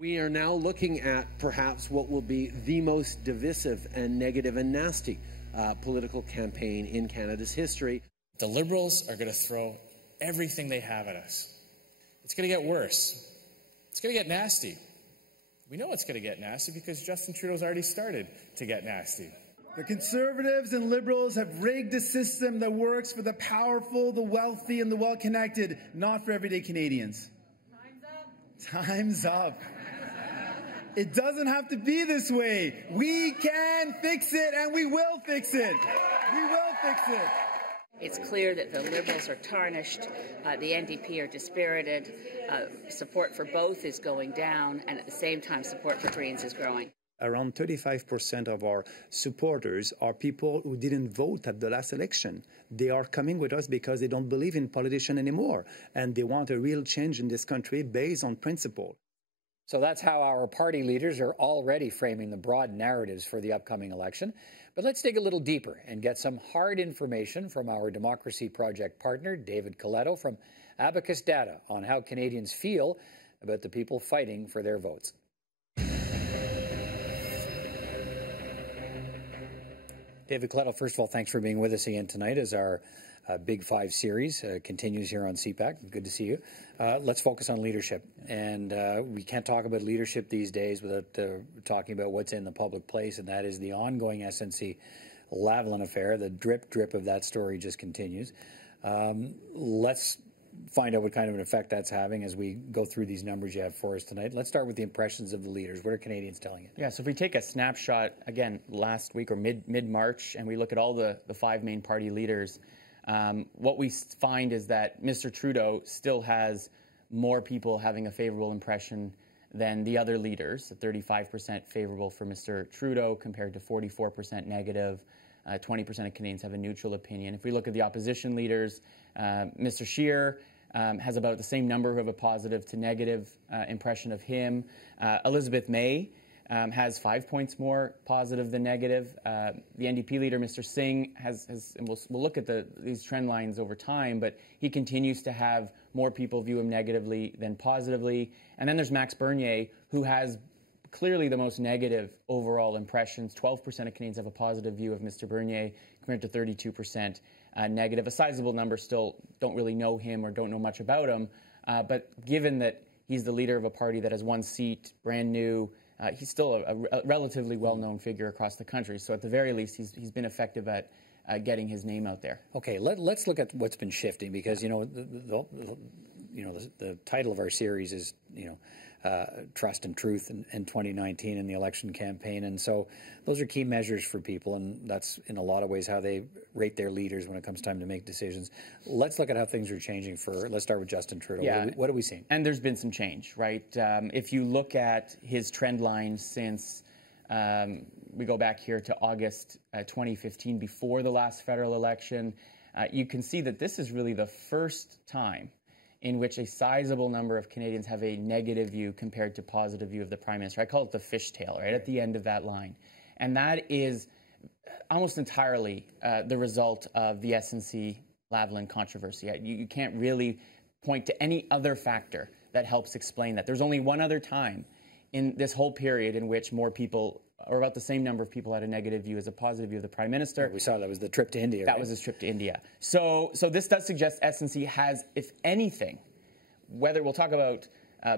We are now looking at perhaps what will be the most divisive and negative and nasty political campaign in Canada's history. The Liberals are going to throw everything they have at us. It's going to get worse. It's going to get nasty. We know it's going to get nasty because Justin Trudeau's already started to get nasty. The Conservatives and Liberals have rigged a system that works for the powerful, the wealthy, and the well-connected, not for everyday Canadians. Time's up. Time's up. It doesn't have to be this way. We can fix it, and we will fix it. We will fix it. It's clear that the Liberals are tarnished, the NDP are dispirited, support for both is going down, and at the same time support for Greens is growing. Around 35% of our supporters are people who didn't vote at the last election. They are coming with us because they don't believe in politicians anymore, and they want a real change in this country based on principle. So that's how our party leaders are already framing the broad narratives for the upcoming election. But let's dig a little deeper and get some hard information from our Democracy Project partner, David Coletto from Abacus Data, on how Canadians feel about the people fighting for their votes. David Coletto, first of all, thanks for being with us again tonight as our Big Five series continues here on CPAC. Good to see you. Let's focus on leadership. And we can't talk about leadership these days without talking about what's in the public place, and that is the ongoing SNC-Lavalin affair. The drip of that story just continues. Let's find out what kind of an effect that's having as we go through these numbers you have for us tonight. Let's start with the impressions of the leaders. What are Canadians telling you? Yeah, so if we take a snapshot, again, last week or mid-March, and we look at all the five main party leaders, what we find is that Mr. Trudeau still has more people having a favourable impression than the other leaders, 35% favourable for Mr. Trudeau compared to 44% negative. 20% of Canadians have a neutral opinion. If we look at the opposition leaders, Mr. Scheer has about the same number who have a positive to negative impression of him. Elizabeth May has 5 points more positive than negative. The NDP leader, Mr. Singh, has and we'll look at these trend lines over time, but he continues to have more people view him negatively than positively. And then there's Max Bernier, who has clearly the most negative overall impressions. 12% of Canadians have a positive view of Mr. Bernier compared to 32% negative. A sizable number still don't really know him or don't know much about him. But given that he's the leader of a party that has one seat, brand new, he's still a relatively well-known figure across the country. So at the very least, he's been effective at getting his name out there. Okay, let's look at what's been shifting because, the title of our series is, Trust and Truth in 2019 in the election campaign. And so those are key measures for people, and that's in a lot of ways how they rate their leaders when it comes time to make decisions. Let's look at how things are changing let's start with Justin Trudeau. Yeah. What are we seeing? And there's been some change, right? If you look at his trend line since we go back here to August 2015, before the last federal election, you can see that this is really the first time in which a sizable number of Canadians have a negative view compared to positive view of the Prime Minister. I call it the fishtail, right, at the end of that line. And that is almost entirely the result of the SNC-Lavalin controversy. You can't really point to any other factor that helps explain that. There's only one other time in this whole period in which more people, or about the same number of people, had a negative view as a positive view of the Prime Minister. We saw that was the trip to India, That was his trip to India. So this does suggest SNC has, if anything, whether we'll talk about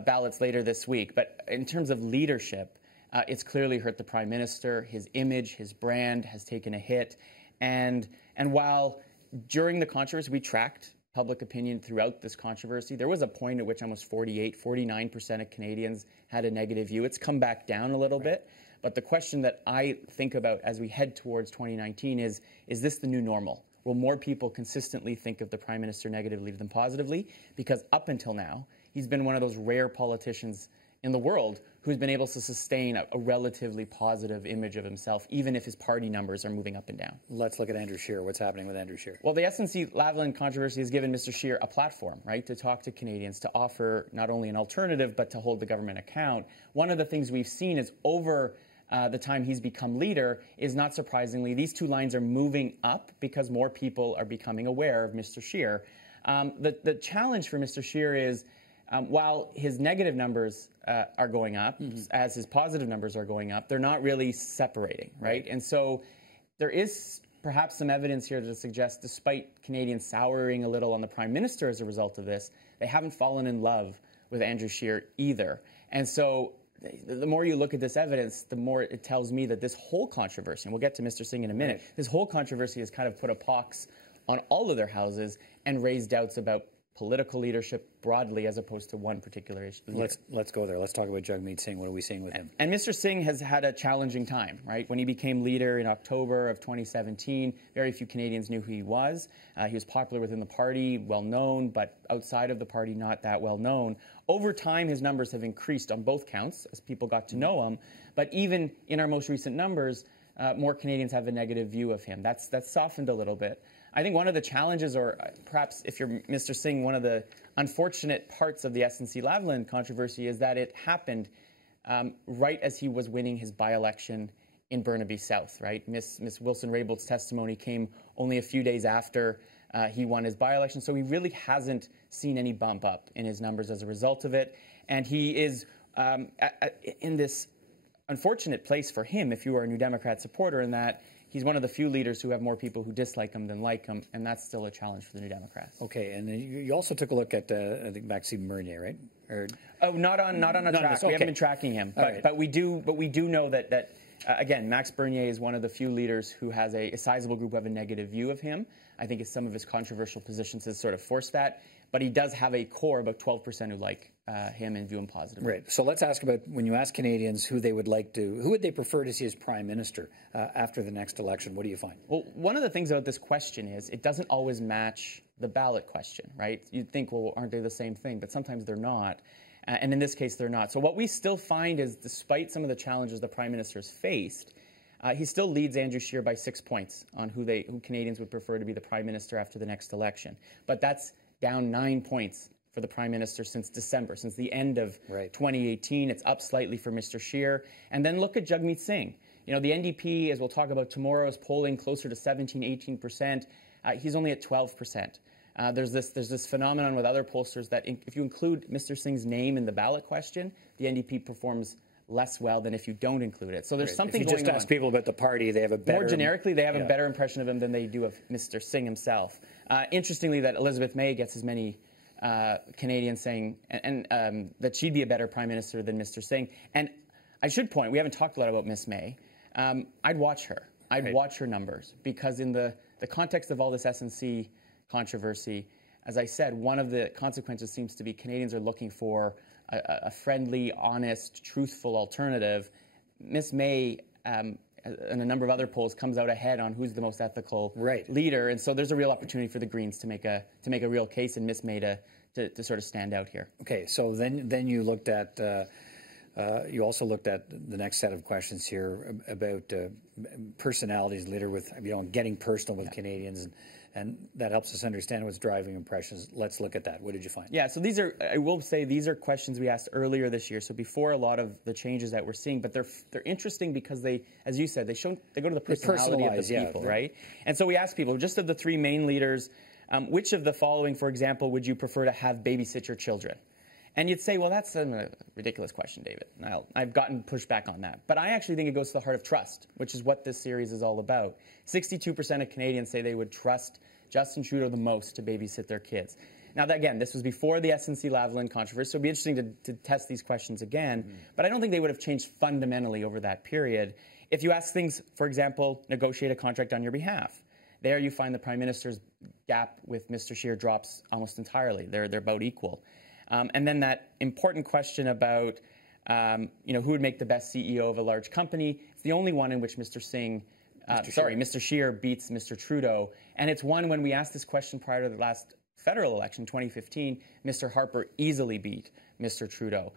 ballots later this week, but in terms of leadership, it's clearly hurt the Prime Minister. His image, his brand has taken a hit. And while during the controversy we tracked public opinion throughout this controversy, there was a point at which almost 49% of Canadians had a negative view. It's come back down a little bit. But the question that I think about as we head towards 2019 is this the new normal? Will more people consistently think of the Prime Minister negatively than positively? Because up until now, he's been one of those rare politicians in the world who's been able to sustain a relatively positive image of himself, even if his party numbers are moving up and down. Let's look at Andrew Scheer. What's happening with Andrew Scheer? Well, the SNC-Lavalin controversy has given Mr. Scheer a platform, right, to talk to Canadians, to offer not only an alternative, but to hold the government account. One of the things we've seen is over the time he's become leader is, not surprisingly, these two lines are moving up because more people are becoming aware of Mr. Scheer. The challenge for Mr. Scheer is while his negative numbers are going up, as his positive numbers are going up, they're not really separating, right? And so there is perhaps some evidence here to suggest, despite Canadians souring a little on the Prime Minister as a result of this, they haven't fallen in love with Andrew Scheer either. And so the more you look at this evidence, the more it tells me that this whole controversy, and we'll get to Mr. Singh in a minute, this whole controversy has kind of put a pox on all of their houses and raised doubts about political leadership broadly as opposed to one particular issue. Let's go there. Let's talk about Jagmeet Singh. What are we seeing with him? And Mr. Singh has had a challenging time, right? When he became leader in October of 2017, very few Canadians knew who he was. He was popular within the party, well known, but outside of the party, not that well known. Over time, his numbers have increased on both counts as people got to know him. But even in our most recent numbers, more Canadians have a negative view of him. That's softened a little bit. I think one of the challenges, or perhaps if you're Mr. Singh, one of the unfortunate parts of the SNC-Lavalin controversy is that it happened right as he was winning his by-election in Burnaby South, right? Miss Wilson-Raybould's testimony came only a few days after he won his by-election, so he really hasn't seen any bump up in his numbers as a result of it. And he is in this unfortunate place for him, if you are a New Democrat supporter, in that he's one of the few leaders who have more people who dislike him than like him, and that's still a challenge for the New Democrats. Okay, and then you also took a look at I think Maxime Bernier, right? Or not on a track. Okay. We haven't been tracking him, but we do know that again, Max Bernier is one of the few leaders who has a sizable group who have a negative view of him. I think some of his controversial positions has sort of forced that, but he does have a core, about 12%, who like him and view him positively. Right. So let's ask about, when you ask Canadians who would they prefer to see as Prime Minister after the next election, what do you find? Well, one of the things about this question is it doesn't always match the ballot question, right? You'd think, well, aren't they the same thing? But sometimes they're not. And in this case, they're not. So what we still find is, despite some of the challenges the Prime Minister has faced, he still leads Andrew Scheer by 6 points on who Canadians would prefer to be the Prime Minister after the next election. But that's down 9 points for the Prime Minister since December, since the end of 2018. It's up slightly for Mr. Scheer. And then look at Jagmeet Singh. You know, the NDP, as we'll talk about tomorrow, is polling closer to 17, 18%. He's only at 12%. There's this phenomenon with other pollsters that if you include Mr. Singh's name in the ballot question, the NDP performs less well than if you don't include it. So there's something going on. If you just ask people about the party, they have a better... More generically, they have a better impression of him than they do of Mr. Singh himself. Interestingly, that Elizabeth May gets as many Canadians saying that she'd be a better Prime Minister than Mr. Singh. And I should point, we haven't talked a lot about Miss May. I'd watch her. I'd watch her numbers, because in the context of all this SNC controversy, as I said, one of the consequences seems to be Canadians are looking for a friendly, honest, truthful alternative. Miss May, in a number of other polls, comes out ahead on who's the most ethical leader, and so there's a real opportunity for the Greens to make a real case, and Miss May to sort of stand out here. Okay, so then you looked at. You also looked at the next set of questions here about personalities, leader with, getting personal with Canadians, and that helps us understand what's driving impressions. Let's look at that. What did you find? Yeah, so these are, I will say, these are questions we asked earlier this year, so before a lot of the changes that we're seeing, but they're interesting because they, as you said, they go to the personality of the people, right? And so we asked people, just of the three main leaders, which of the following, for example, would you prefer to have babysit your children? And you'd say, well, that's a ridiculous question, David. I've gotten pushback on that. But I actually think it goes to the heart of trust, which is what this series is all about. 62% of Canadians say they would trust Justin Trudeau the most to babysit their kids. Now, again, this was before the SNC-Lavalin controversy, so it'll be interesting to test these questions again. But I don't think they would have changed fundamentally over that period. If you ask things, for example, negotiate a contract on your behalf, there you find the Prime Minister's gap with Mr. Scheer drops almost entirely. They're about equal. And then that important question about, who would make the best CEO of a large company. It's the only one in which Mr. Scheer beats Mr. Trudeau. And it's one, when we asked this question prior to the last federal election, 2015, Mr. Harper easily beat Mr. Trudeau.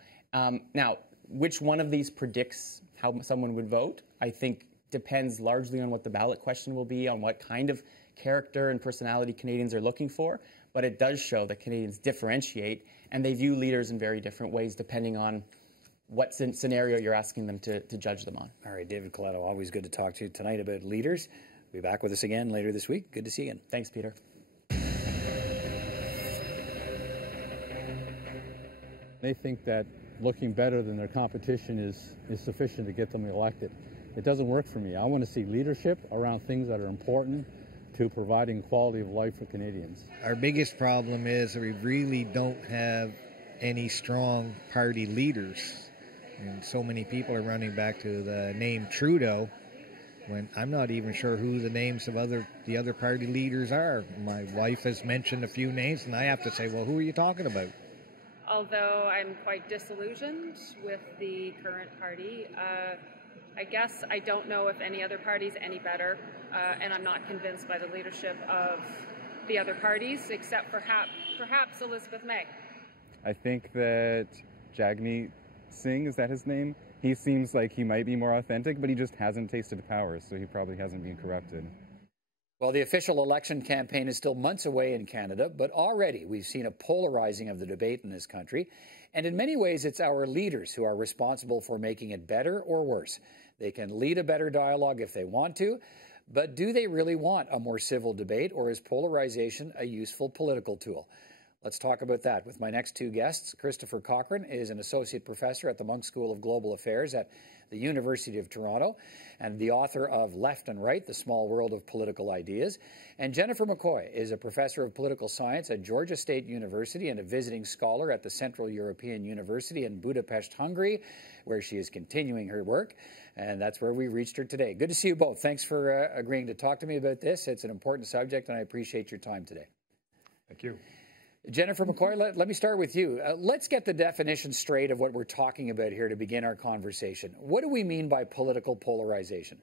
Now, which one of these predicts how someone would vote, I think depends largely on what the ballot question will be, on what kind of character and personality Canadians are looking for. But it does show that Canadians differentiate, and they view leaders in very different ways depending on what scenario you're asking them to judge them on. All right, David Coletto, always good to talk to you tonight about leaders. Be back with us again later this week. Good to see you again. Thanks, Peter. They think that looking better than their competition is sufficient to get them elected. It doesn't work for me. I want to see leadership around things that are important to providing quality of life for Canadians. Our biggest problem is that we really don't have any strong party leaders. And so many people are running back to the name Trudeau, when I'm not even sure who the names of the other party leaders are. My wife has mentioned a few names, and I have to say, well, who are you talking about? Although I'm quite disillusioned with the current party, I guess I don't know if any other party's any better, and I'm not convinced by the leadership of the other parties, except perhaps Elizabeth May. I think that JAGMEET SINGH, is that his name? He seems like he might be more authentic, but he just hasn't tasted power, so he probably hasn't been corrupted. Well, the official election campaign is still months away in Canada, but already we've seen a polarizing of the debate in this country. And in many ways, it's our leaders who are responsible for making it better or worse. They can lead a better dialogue if they want to, but do they really want a more civil debate, or is polarization a useful political tool? Let's talk about that with my next two guests. Christopher Cochrane is an associate professor at the Munk School of Global Affairs at the University of Toronto and the author of Left and Right, The Small World of Political Ideas. And Jennifer McCoy is a professor of political science at Georgia State University and a visiting scholar at the Central European University in Budapest, Hungary, where she is continuing her work. And that's where we reached her today. Good to see you both. Thanks for agreeing to talk to me about this. It's an important subject, and I appreciate your time today. Thank you. Jennifer McCoy, let me start with you. Let's get the definition straight of what we're talking about here to begin our conversation. What do we mean by political polarization?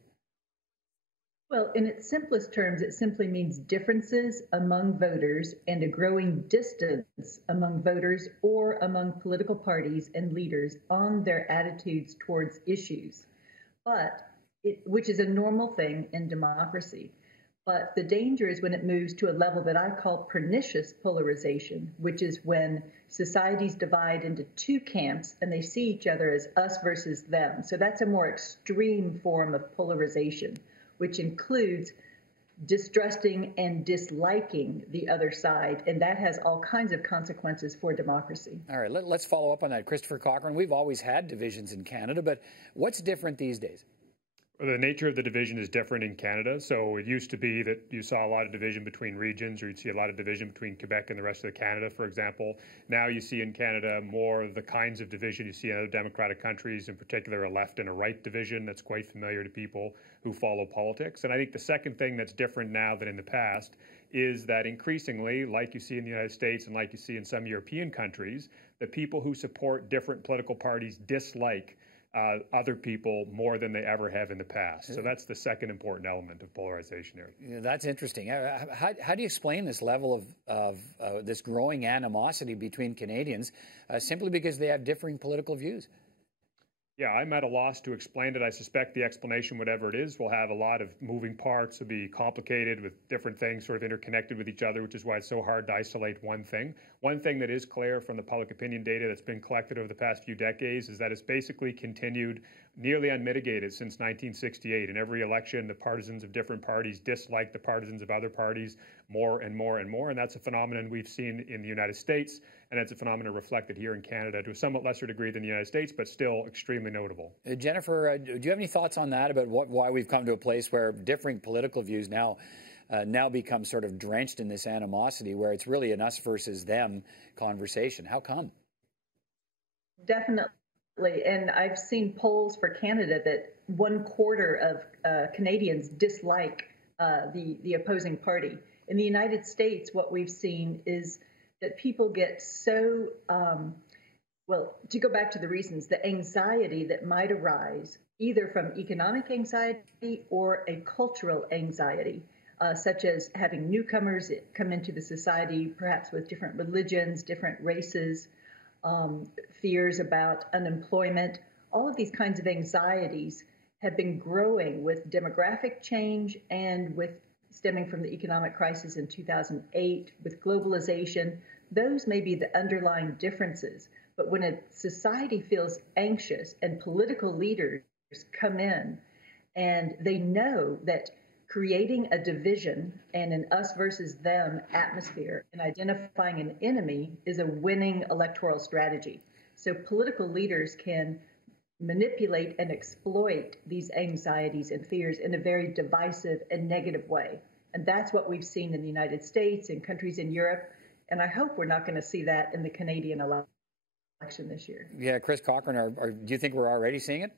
Well, in its simplest terms, it simply means differences among voters and a growing distance among voters or among political parties and leaders on their attitudes towards issues, which is a normal thing in democracy. But the danger is when it moves to a level that I call pernicious polarization, which is when societies divide into two camps and they see each other as us versus them. So that's a more extreme form of polarization, which includes distrusting and disliking the other side. And that has all kinds of consequences for democracy. All right, let's follow up on that. Christopher Cochrane, we've always had divisions in Canada, but what's different these days? The nature of the division is different in Canada. So it used to be that you saw a lot of division between regions, or you'd see a lot of division between Quebec and the rest of Canada, for example. Now you see in Canada more of the kinds of division you see in other democratic countries, in particular a left and a right division that's quite familiar to people who follow politics. And I think the second thing that's different now than in the past is that increasingly, like you see in the United States and like you see in some European countries, the people who support different political parties dislike other people more than they ever have in the past. So that's the second important element of polarization here. Yeah, that's interesting. How do you explain this level of this growing animosity between Canadians simply because they have differing political views? Yeah, I'm at a loss to explain it. I suspect the explanation, whatever it is, will have a lot of moving parts. It'll be complicated with different things sort of interconnected with each other, which is why it's so hard to isolate one thing. One thing that is clear from the public opinion data that's been collected over the past few decades is that it's basically continued nearly unmitigated since 1968. In every election, the partisans of different parties dislike the partisans of other parties more and more and more, and that's a phenomenon we've seen in the United States, and it's a phenomenon reflected here in Canada to a somewhat lesser degree than the United States, but still extremely notable. Jennifer, do you have any thoughts on that, about why we've come to a place where differing political views now become sort of drenched in this animosity, where it's really an us versus them conversation? How come? Definitely. And I've seen polls for Canada that 1/4 of Canadians dislike the opposing party. In the United States, what we've seen is that people get so, to go back to the reasons, the anxiety that might arise either from economic anxiety or a cultural anxiety, such as having newcomers come into the society, perhaps with different religions, different races, fears about unemployment. All of these kinds of anxieties have been growing with demographic change and with stemming from the economic crisis in 2008, with globalization. Those may be the underlying differences. But when a society feels anxious and political leaders come in and they know that creating a division and an us versus them atmosphere and identifying an enemy is a winning electoral strategy. So political leaders can manipulate and exploit these anxieties and fears in a very divisive and negative way. And that's what we've seen in the United States and countries in Europe. And I hope we're not going to see that in the Canadian election this year. Yeah, Chris Cochrane, do you think we're already seeing it?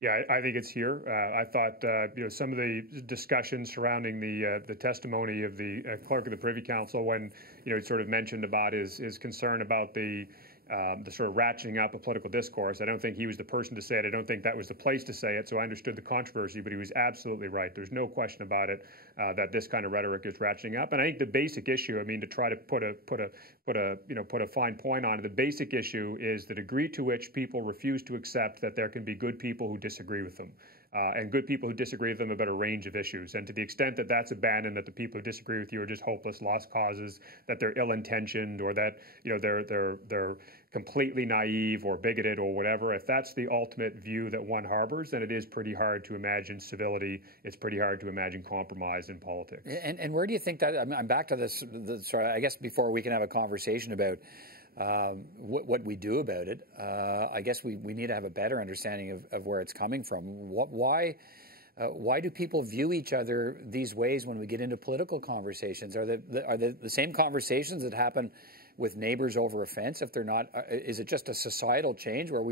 Yeah, I think it's here. I thought some of the discussions surrounding the testimony of the clerk of the Privy Council, when he sort of mentioned about his concern about the sort of ratcheting up of political discourse. I don't think he was the person to say it. I don't think that was the place to say it. So I understood the controversy, but he was absolutely right. There's no question about it that this kind of rhetoric is ratcheting up. And I think the basic issue, I mean, to try to put a fine point on it, the basic issue is the degree to which people refuse to accept that there can be good people who disagree with them. And good people who disagree with them about a range of issues. And to the extent that that's abandoned, that the people who disagree with you are just hopeless, lost causes, that they're ill-intentioned, or that they're completely naive or bigoted or whatever, if that's the ultimate view that one harbors, then it is pretty hard to imagine civility. It's pretty hard to imagine compromise in politics. And where do you think that? I'm back to this. I guess before we can have a conversation about what we do about it, I guess we need to have a better understanding of where it's coming from. Why do people view each other these ways when we get into political conversations? Are the same conversations that happen with neighbors over a fence? If they're not, is it just a societal change where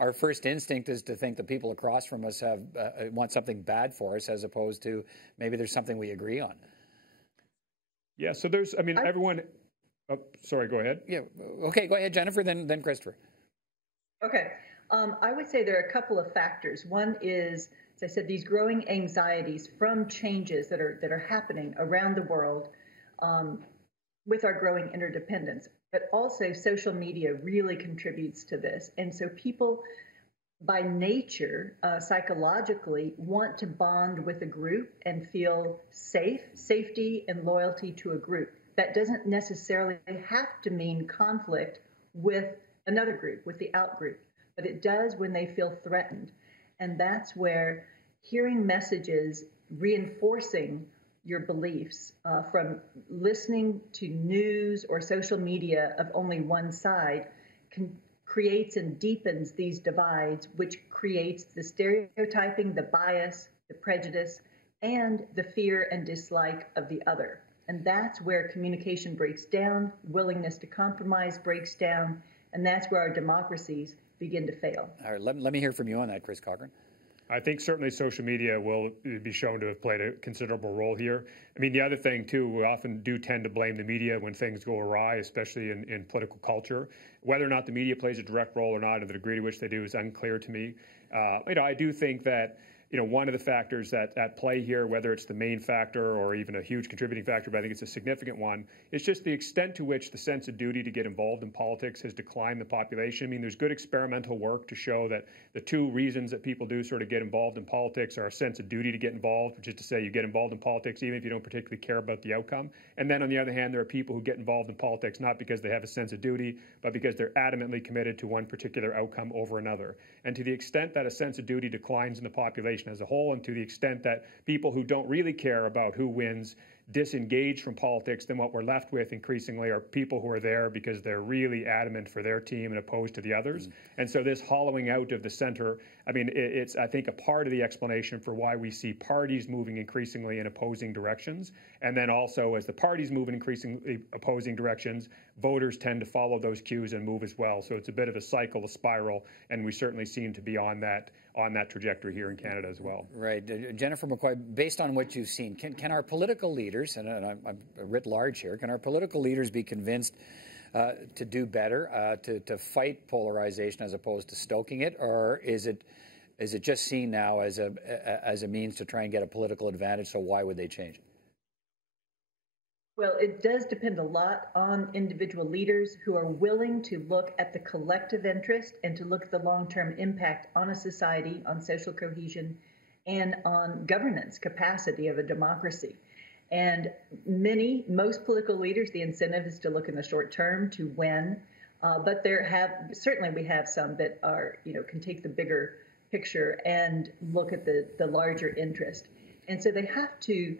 our first instinct is to think the people across from us want something bad for us, as opposed to maybe there's something we agree on? Yeah. So everyone. Oh, sorry, go ahead. Yeah. Okay, go ahead, Jennifer, then Christopher. Okay. I would say there are a couple of factors. One is, as I said, these growing anxieties from changes that are happening around the world with our growing interdependence. But also social media really contributes to this. And so people, by nature, psychologically, want to bond with a group and feel safety and loyalty to a group. That doesn't necessarily have to mean conflict with another group, with the out-group, but it does when they feel threatened. And that's where hearing messages reinforcing your beliefs from listening to news or social media of only one side creates and deepens these divides, which creates the stereotyping, the bias, the prejudice, and the fear and dislike of the other. And that's where communication breaks down, willingness to compromise breaks down, and that's where our democracies begin to fail. All right, let me hear from you on that, Chris Cochrane. I think certainly social media will be shown to have played a considerable role here. I mean, the other thing, too, we often do tend to blame the media when things go awry, especially in political culture. Whether or not the media plays a direct role or not, and the degree to which they do, is unclear to me. I do think that one of the factors that at play here, whether it's the main factor or even a huge contributing factor, but I think it's a significant one, is just the extent to which the sense of duty to get involved in politics has declined in the population. I mean, there's good experimental work to show that the two reasons that people do sort of get involved in politics are a sense of duty to get involved, which is to say you get involved in politics even if you don't particularly care about the outcome. And then on the other hand, there are people who get involved in politics not because they have a sense of duty, but because they're adamantly committed to one particular outcome over another. And to the extent that a sense of duty declines in the population as a whole, and to the extent that people who don't really care about who wins disengage from politics, then what we're left with increasingly are people who are there because they're really adamant for their team and opposed to the others. And so this hollowing out of the center, I mean, it's, I think, a part of the explanation for why we see parties moving increasingly in opposing directions. And then also, as the parties move in increasingly opposing directions, voters tend to follow those cues and move as well. So it's a bit of a cycle, a spiral, and we certainly seem to be on that trajectory here in Canada as well. Right. Jennifer McCoy, based on what you've seen, can our political leaders, and I'm writ large here, can our political leaders be convinced to do better, to fight polarization as opposed to stoking it, or is it just seen now as a means to try and get a political advantage, so why would they change it? Well, it does depend a lot on individual leaders who are willing to look at the collective interest and to look at the long-term impact on a society, on social cohesion, and on governance capacity of a democracy. And most political leaders, the incentive is to look in the short term to win, but certainly we have some that are, can take the bigger picture and look at the larger interest. And so they have to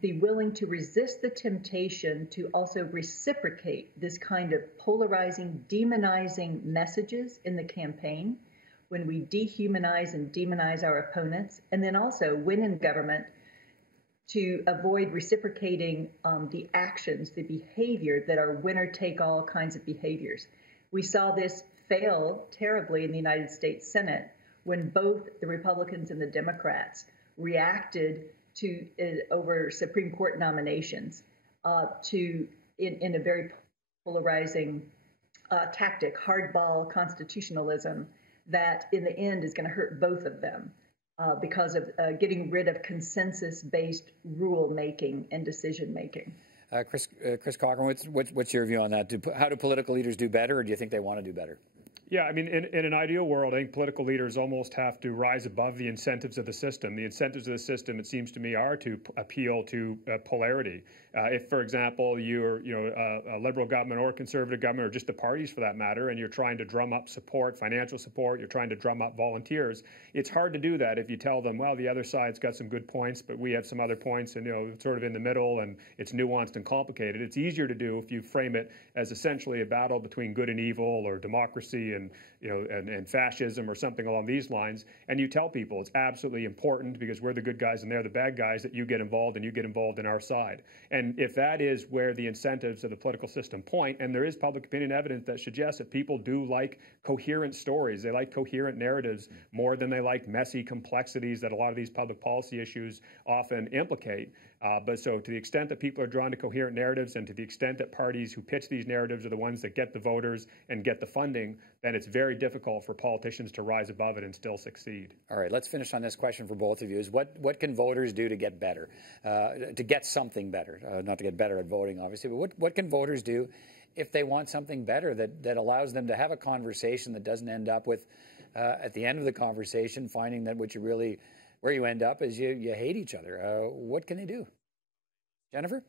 be willing to resist the temptation to also reciprocate this kind of polarizing, demonizing messages in the campaign when we dehumanize and demonize our opponents, and then also when in government to avoid reciprocating the actions, the behavior that are winner-take-all kinds of behaviors. We saw this fail terribly in the United States Senate when both the Republicans and the Democrats reacted to over Supreme Court nominations in a very polarizing tactic, hardball constitutionalism that in the end is going to hurt both of them because of getting rid of consensus-based rule-making and decision-making. Chris Cochrane, what's your view on that? How do political leaders do better, or do you think they want to do better? Yeah, I mean, in an ideal world, I think political leaders almost have to rise above the incentives of the system. The incentives of the system, it seems to me, are to appeal to polarity. If, for example, you're a liberal government or a conservative government, or just the parties for that matter, and you're trying to drum up support, financial support, you're trying to drum up volunteers, it's hard to do that if you tell them, well, the other side's got some good points, but we have some other points, and it's sort of in the middle, and it's nuanced and complicated. It's easier to do if you frame it as essentially a battle between good and evil, or democracy and fascism, or something along these lines, and you tell people it's absolutely important because we're the good guys and they're the bad guys that you get involved, and you get involved in our side. And if that is where the incentives of the political system point, and there is public opinion evidence that suggests that people do like coherent stories, they like coherent narratives more than they like messy complexities that a lot of these public policy issues often implicate. But so to the extent that people are drawn to coherent narratives, and to the extent that parties who pitch these narratives are the ones that get the voters and get the funding, then it's very difficult for politicians to rise above it and still succeed. All right, let's finish on this question for both of you. Is what can voters do to get better, to get something better? Not to get better at voting, obviously, but what can voters do if they want something better that allows them to have a conversation that doesn't end up with, at the end of the conversation, finding that where you end up is you hate each other? What can they do? Jennifer?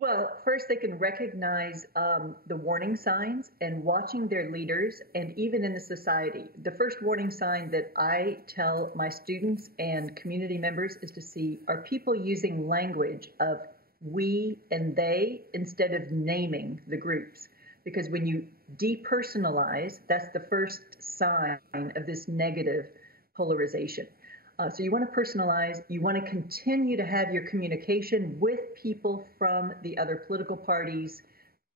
Well, first they can recognize the warning signs and watching their leaders, and even in the society. The first warning sign that I tell my students and community members is to see, are people using language of we and they instead of naming the groups? Because when you depersonalize, that's the first sign of this negative polarization. So you want to personalize, you want to continue to have your communication with people from the other political parties,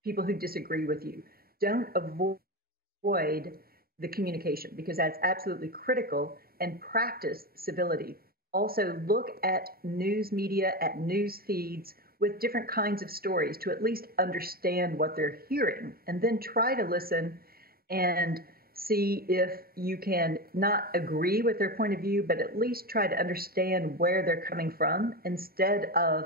people who disagree with you. Don't avoid the communication, because that's absolutely critical, and practice civility. Also look at news media, at news feeds with different kinds of stories to at least understand what they're hearing, and then try to listen and see if you can not agree with their point of view, but at least try to understand where they're coming from instead of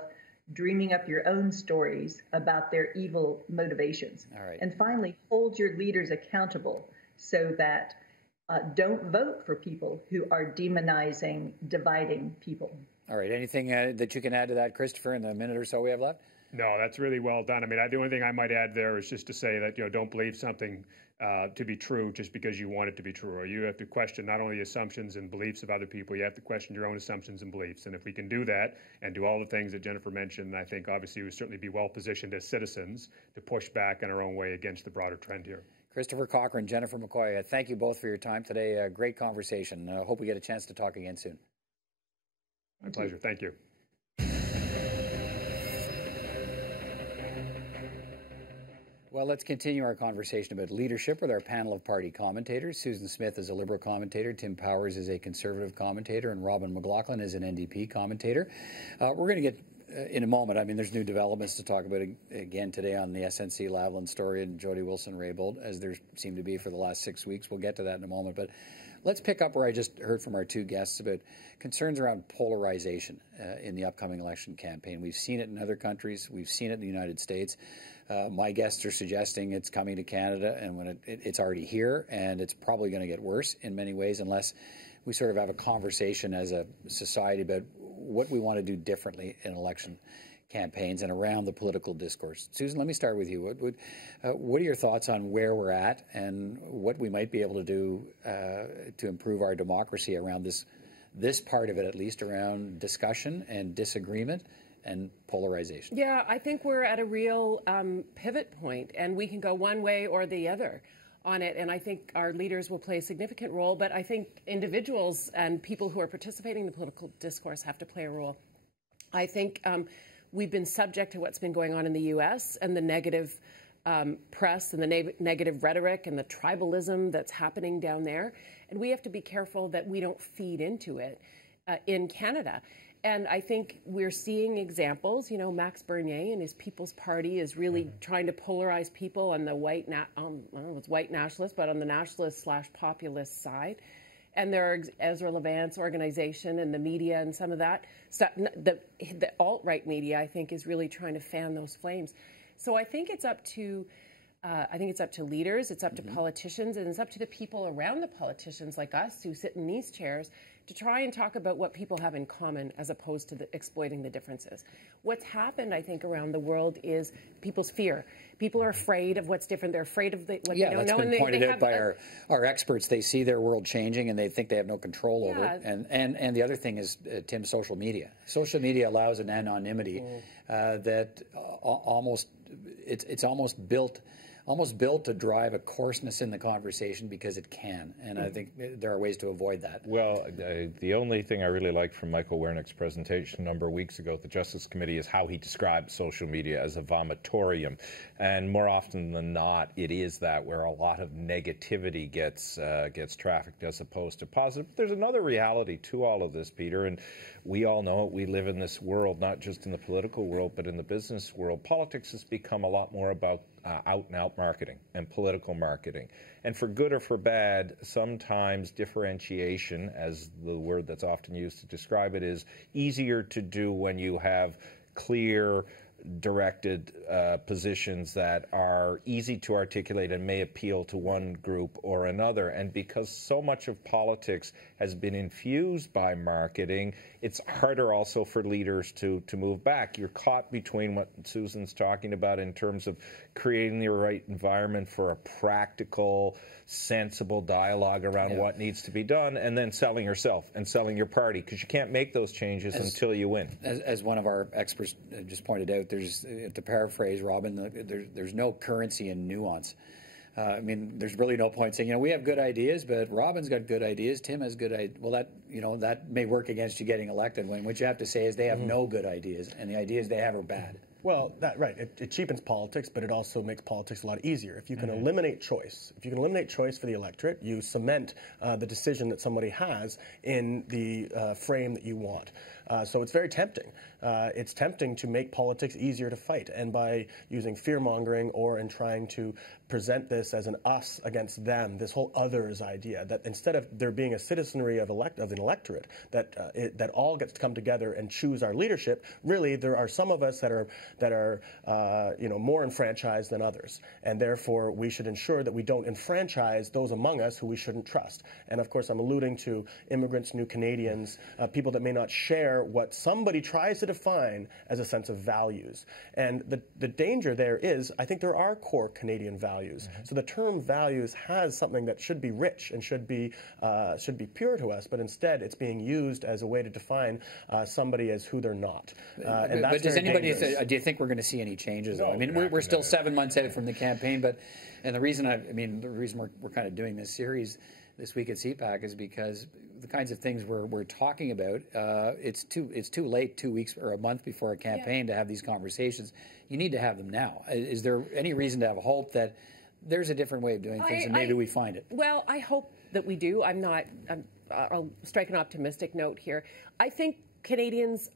dreaming up your own stories about their evil motivations. All right. And finally, hold your leaders accountable so that don't vote for people who are demonizing, dividing people. All right. Anything that you can add to that, Christopher, in the minute or so we have left? No, that's really well done. I mean, the only thing I might add there is just to say that, don't believe something to be true just because you want it to be true. Or you have to question not only the assumptions and beliefs of other people, you have to question your own assumptions and beliefs. And if we can do that and do all the things that Jennifer mentioned, I think obviously we would certainly be well positioned as citizens to push back in our own way against the broader trend here. Christopher Cochrane, Jennifer McCoy, thank you both for your time today. Great conversation. Hope we get a chance to talk again soon. My pleasure. Thank you. Well, let's continue our conversation about leadership with our panel of party commentators. Susan Smith is a Liberal commentator, Tim Powers is a Conservative commentator, and Robin MacLachlan is an NDP commentator. We're going to get, in a moment, I mean, there's new developments to talk about again today on the SNC Lavalin story and Jody Wilson-Raybould, as there seem to be for the last 6 weeks. We'll get to that in a moment. But let's pick up where I just heard from our two guests about concerns around polarization in the upcoming election campaign. We've seen it in other countries. We've seen it in the United States. My guests are suggesting it's coming to Canada, and when it's already here, and it's probably going to get worse in many ways unless we sort of have a conversation as a society about what we want to do differently in election campaigns and around the political discourse. Susan, let me start with you. What are your thoughts on where we're at and what we might be able to do to improve our democracy around this this part of it, at least around discussion and disagreement and polarization? Yeah, I think we're at a real pivot point, and we can go one way or the other on it, and I think our leaders will play a significant role, but I think individuals and people who are participating in the political discourse have to play a role. I think we've been subject to what's been going on in the U.S. and the negative press and the negative rhetoric and the tribalism that's happening down there, and we have to be careful that we don't feed into it in Canada. And I think we're seeing examples. You know, Max Bernier and his People's Party is really trying to polarize people on the white, I don't know if it's white nationalist, but on the nationalist/populist side. And there are Ezra Levant's organization and the media and some of that stuff. The alt-right media, I think, is really trying to fan those flames. So I think it's up to leaders, it's up to politicians, and it's up to the people around the politicians like us who sit in these chairs to try and talk about what people have in common as opposed to exploiting the differences. What's happened, I think, around the world is people's fear. People are afraid of what's different. They're afraid of what they don't know. Yeah, that's been pointed out by our experts. They see their world changing and they think they have no control over it. And the other thing is, Tim, social media. Social media allows an anonymity that it's almost built to drive a coarseness in the conversation because it can, and I think there are ways to avoid that. Well, the only thing I really liked from Michael Wernick's presentation a number of weeks ago at the Justice Committee is how he described social media as a vomitorium, and more often than not, it is that, where a lot of negativity gets trafficked as opposed to positive. There's another reality to all of this, Peter, and we all know it. We live in this world, not just in the political world, but in the business world. Politics has become a lot more about out-and-out marketing and political marketing. And for good or for bad, sometimes differentiation, as the word that's often used to describe it, is easier to do when you have clear, directed positions that are easy to articulate and may appeal to one group or another. And because so much of politics has been infused by marketing, it's harder also for leaders to move back. You're caught between what Susan's talking about in terms of creating the right environment for a practical, sensible dialogue around what needs to be done, and then selling yourself and selling your party, because you can't make those changes until you win. As one of our experts just pointed out, there's, to paraphrase Robin, there's no currency in nuance. I mean, there's really no point saying, we have good ideas, but Robin's got good ideas, Tim has good ideas. Well, that may work against you getting elected, when what you have to say is they have no good ideas, and the ideas they have are bad. Well, it cheapens politics, but it also makes politics a lot easier. If you can eliminate choice, for the electorate, you cement the decision that somebody has in the frame that you want. So it's very tempting. It's tempting to make politics easier to fight, and by using fear-mongering or in trying to present this as an us against them, this whole others idea, that instead of there being a citizenry of an electorate that all gets to come together and choose our leadership, really there are some of us that are more enfranchised than others, and therefore we should ensure that we don't enfranchise those among us who we shouldn't trust. And of course, I'm alluding to immigrants, new Canadians, people that may not share what somebody tries to define as a sense of values. And the danger there is, I think there are core Canadian values. So the term values has something that should be rich and should be pure to us, but instead it's being used as a way to define somebody as who they're not. And that's does anybody do you think we're going to see any changes? No, I mean, we're still 7 months out from the campaign, and the reason we're kind of doing this series this week at CPAC is because the kinds of things we're talking about, it's too late 2 weeks or a month before a campaign to have these conversations. You need to have them now. Is there any reason to have hope that there's a different way of doing things and maybe we find it? Well, I hope that we do. I'll strike an optimistic note here. I think Canadians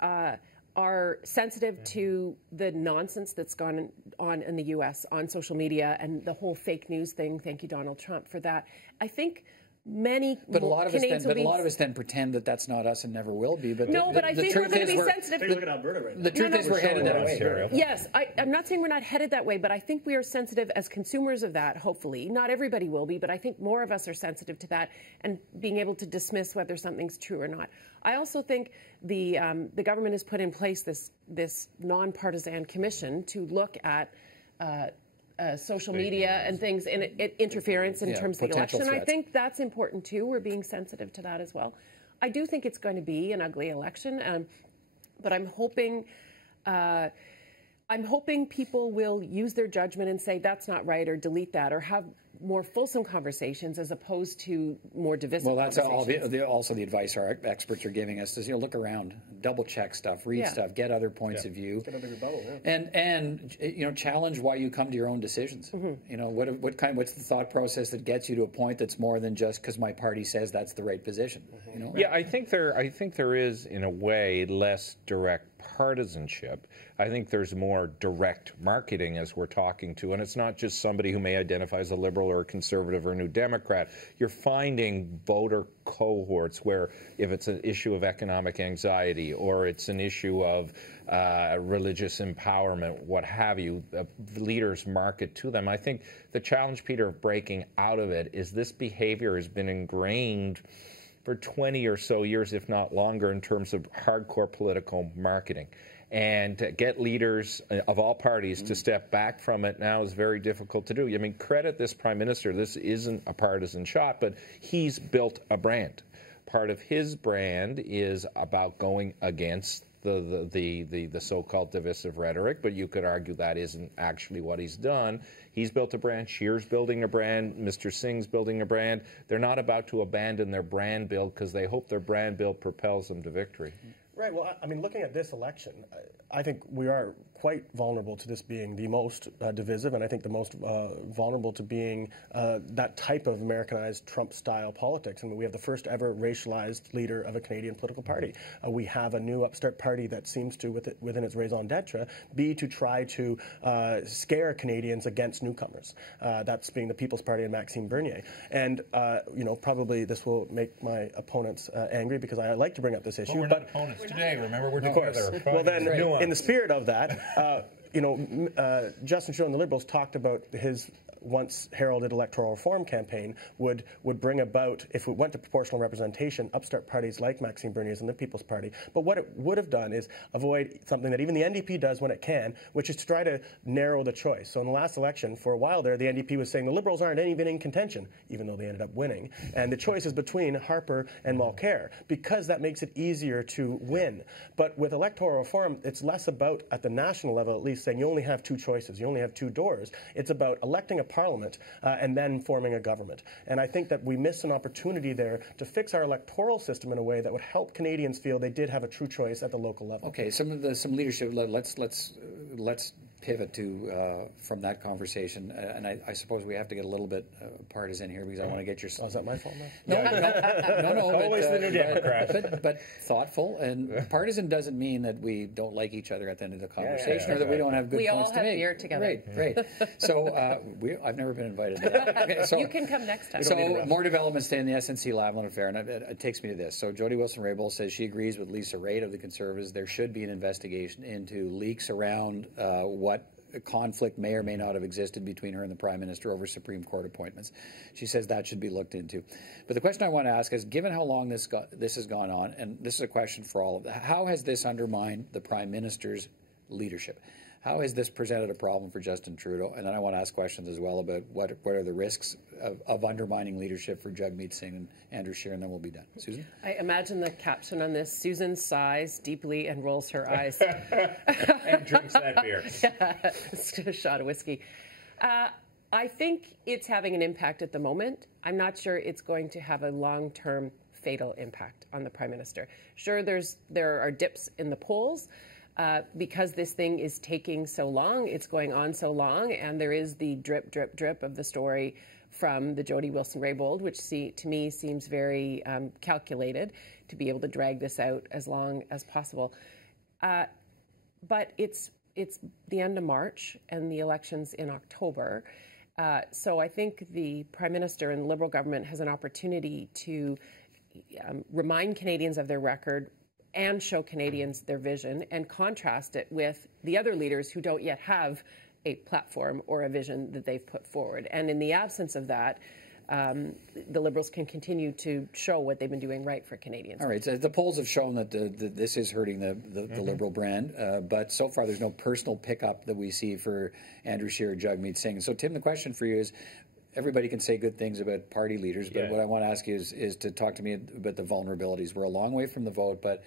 are sensitive to the nonsense that's gone on in the U.S. on social media and the whole fake news thing. Thank you, Donald Trump, for that. I think but a lot of us then pretend that that's not us and never will be. But I think we're going to be sensitive. Take a look at Alberta right now. The truth is we're headed that way. Yes, I'm not saying we're not headed that way, but I think we are sensitive as consumers of that, hopefully. Not everybody will be, but I think more of us are sensitive to that and being able to dismiss whether something's true or not. I also think the government has put in place this nonpartisan commission to look at social media and things, and interference in terms of the election. Threats. I think that's important too. We're being sensitive to that as well. I do think it's going to be an ugly election, but I'm hoping people will use their judgment and say that's not right or delete that or have more fulsome conversations as opposed to more divisive conversations. Well, that's also the advice our experts are giving us is, look around, double check stuff, read stuff, get other points of view. Get under rebuttal, yeah. And challenge why you come to your own decisions. What's the thought process that gets you to a point that's more than just because my party says that's the right position? Yeah, I think there is, in a way, less direct partisanship. I think there's more direct marketing as we're talking to, and it's not just somebody who may identify as a liberal or a conservative or a New Democrat. You're finding voter cohorts where if it's an issue of economic anxiety or it's an issue of religious empowerment, what have you, leaders market to them. I think the challenge, Peter, of breaking out of it is this behavior has been ingrained for 20 or so years, if not longer, in terms of hardcore political marketing. And to get leaders of all parties to step back from it now is very difficult to do. I mean, credit this Prime Minister. This isn't a partisan shot, but he's built a brand. Part of his brand is about going against the so-called divisive rhetoric, but you could argue that isn't actually what he's done. He's built a brand. Scheer's building a brand. Mr. Singh's building a brand. They're not about to abandon their brand build because they hope their brand build propels them to victory. Right. Well, I mean, looking at this election, I think we are quite vulnerable to this being the most divisive, and I think the most vulnerable to being that type of Americanized Trump-style politics. I mean, we have the first ever racialized leader of a Canadian political party. We have a new upstart party that seems to, within its raison d'etre, be to try to scare Canadians against newcomers. That's being the People's Party and Maxime Bernier. And, probably this will make my opponents angry because I like to bring up this issue. But we're not opponents today. Remember, we're together. Well, then, in the spirit of that, Justin Trudeau and the Liberals talked about his once heralded electoral reform campaign would bring about, if we went to proportional representation, upstart parties like Maxime Bernier's and the People's Party. But what it would have done is avoid something that even the NDP does when it can, which is to try to narrow the choice. So in the last election, for a while there, the NDP was saying the Liberals aren't even in contention, even though they ended up winning. And the choice is between Harper and Mulcair, because that makes it easier to win. But with electoral reform, it's less about, at the national level at least, saying you only have two choices, you only have two doors. It's about electing a parliament and then forming a government. And I think that we missed an opportunity there to fix our electoral system in a way that would help Canadians feel they did have a true choice at the local level. Okay, some leadership. Let's pivot to from that conversation, and I suppose we have to get a little bit partisan here because I want to get your. Oh, is that my fault now? No. Always the New Democrat. But thoughtful and partisan doesn't mean that we don't like each other at the end of the conversation or that we don't have good points to make. We all have beer together. Right. So I've never been invited to that. Okay, so you can come next time. So more developments today in the SNC-Lavalin affair, and it takes me to this. So Jody Wilson-Raybould says she agrees with Lisa Raitt of the Conservatives. There should be an investigation into leaks around what conflict may or may not have existed between her and the Prime Minister over Supreme Court appointments. She says that should be looked into. But the question I want to ask is, given how long this has gone on, and this is a question for all of them, how has this undermined the Prime Minister's leadership? How has this presented a problem for Justin Trudeau? And then I want to ask questions as well about what are the risks of undermining leadership for Jagmeet Singh and Andrew Scheer, and then we'll be done. Susan? I imagine the caption on this: Susan sighs deeply and rolls her eyes. And drinks that beer. Yeah, it's a shot of whiskey. I think it's having an impact at the moment. I'm not sure it's going to have a long-term fatal impact on the Prime Minister. Sure, there are dips in the polls. Because this thing is taking so long, it's going on so long, and there is the drip, drip, drip of the story from the Jody Wilson-Raybould, which to me seems very calculated to be able to drag this out as long as possible. But it's the end of March, and the election's in October. So I think the Prime Minister and the Liberal government has an opportunity to remind Canadians of their record, and show Canadians their vision and contrast it with the other leaders who don't yet have a platform or a vision that they've put forward. And in the absence of that, the Liberals can continue to show what they've been doing right for Canadians. All right, so the polls have shown that this is hurting the Liberal brand, but so far there's no personal pickup that we see for Andrew Scheer or Jagmeet Singh. So, Tim, the question for you is, everybody can say good things about party leaders, but what I want to ask you is to talk to me about the vulnerabilities. We're a long way from the vote, but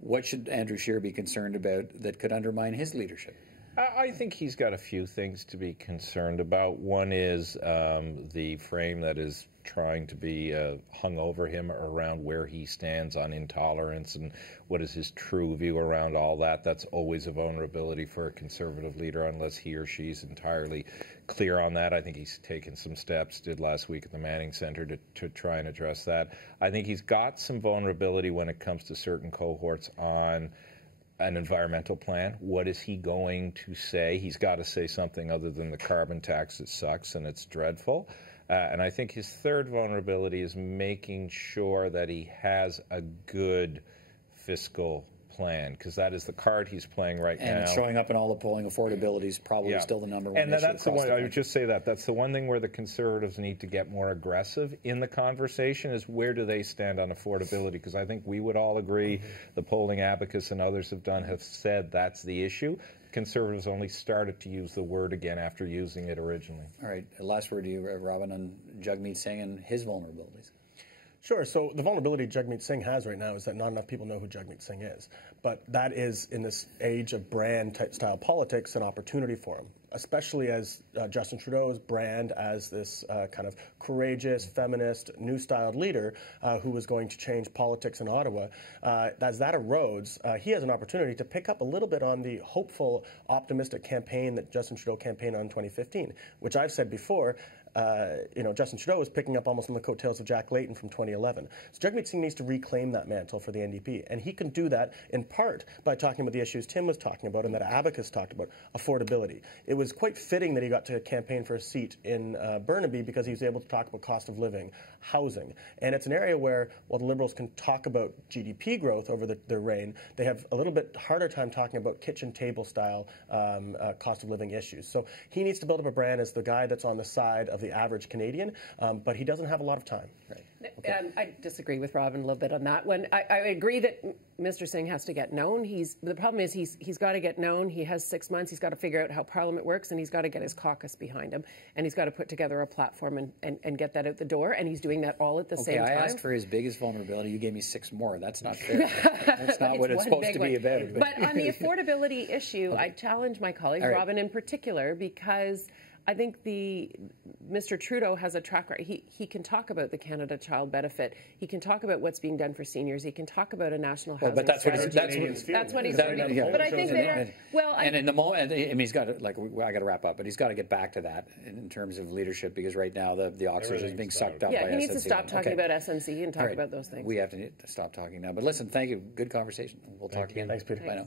what should Andrew Scheer be concerned about that could undermine his leadership? I think he's got a few things to be concerned about. One is the frame that is trying to be hung over him around where he stands on intolerance and what is his true view around all that. That's always a vulnerability for a conservative leader unless he or she's entirely clear on that. I think he's taken some steps, did last week at the Manning Center, to try and address that. I think he's got some vulnerability when it comes to certain cohorts on an environmental plan. What is he going to say? He's got to say something other than the carbon tax that sucks and it's dreadful. And I think his third vulnerability is making sure that he has a good fiscal plan, because that is the card he's playing right now. And it's showing up in all the polling. Affordability is probably still the number one issue. And that's the one, I would just say that's the one thing where the Conservatives need to get more aggressive in the conversation, is where do they stand on affordability? Because I think we would all agree, the polling Abacus and others have said that's the issue. Conservatives only started to use the word again after using it originally. All right, last word to you, Robin, on Jagmeet Singh and his vulnerabilities. Sure. So the vulnerability Jagmeet Singh has right now is that not enough people know who Jagmeet Singh is. But that is, in this age of brand-type style politics, an opportunity for him, especially as Justin Trudeau's brand as this kind of courageous, feminist, new-styled leader who was going to change politics in Ottawa. As that erodes, he has an opportunity to pick up a little bit on the hopeful, optimistic campaign that Justin Trudeau campaigned on in 2015, which I've said before, Justin Trudeau was picking up almost on the coattails of Jack Layton from 2011. So Jagmeet Singh needs to reclaim that mantle for the NDP, and he can do that in part by talking about the issues Tim was talking about and that Abacus talked about, affordability. It was quite fitting that he got to campaign for a seat in Burnaby because he was able to talk about cost of living, housing, and it's an area where, while the Liberals can talk about GDP growth over their reign, they have a little bit harder time talking about kitchen table style cost of living issues. So he needs to build up a brand as the guy that's on the side of the average Canadian, but he doesn't have a lot of time. Right. Okay. I disagree with Robin a little bit on that one. I agree that Mr. Singh has to get known. The problem is he's got to get known. He has 6 months. He's got to figure out how Parliament works, and he's got to get his caucus behind him, and he's got to put together a platform and get that out the door, and he's doing that all at the same time. I asked for his biggest vulnerability. You gave me 6 more. That's not fair. That's not what it's supposed to be about. But on the affordability issue, I challenge my colleague, Robin in particular, because I think Mr. Trudeau has a track record. He can talk about the Canada Child Benefit. He can talk about what's being done for seniors. He can talk about a national housing strategy. That's what he's doing. Yeah. But I think and in the moment, I mean, he's got to, I got to wrap up, but he's got to get back to that in terms of leadership, because right now the oxygen is being sucked up by SNC. Yeah, he needs to stop talking about SNC and talk about those things. We have to stop talking now. But listen, thank you. Good conversation. We'll talk again. Thanks, Peter. Bye now.